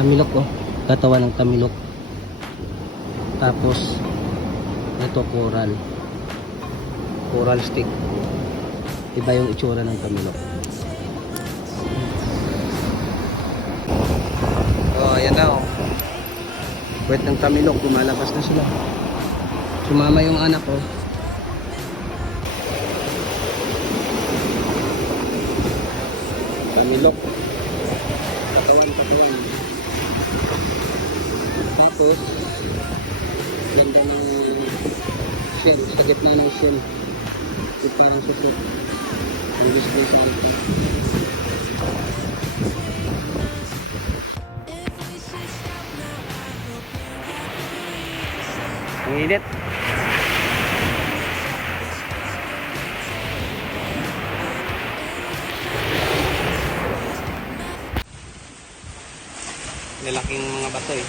Tamilok oh. Katawan ng tamilok. Tapos ito coral. Coral stick. Iba yung itsura ng tamilok. Oh, ayan na oh. Puwet ng tamilok, lumalabas na sila. Sumama yung anak ko. Tamilok. Katawan. Tapos, ganda ng shell. Sa gitna ng shell. Ito parang susot. Ang display sa alta. Ang init. Lalaking mga bato eh.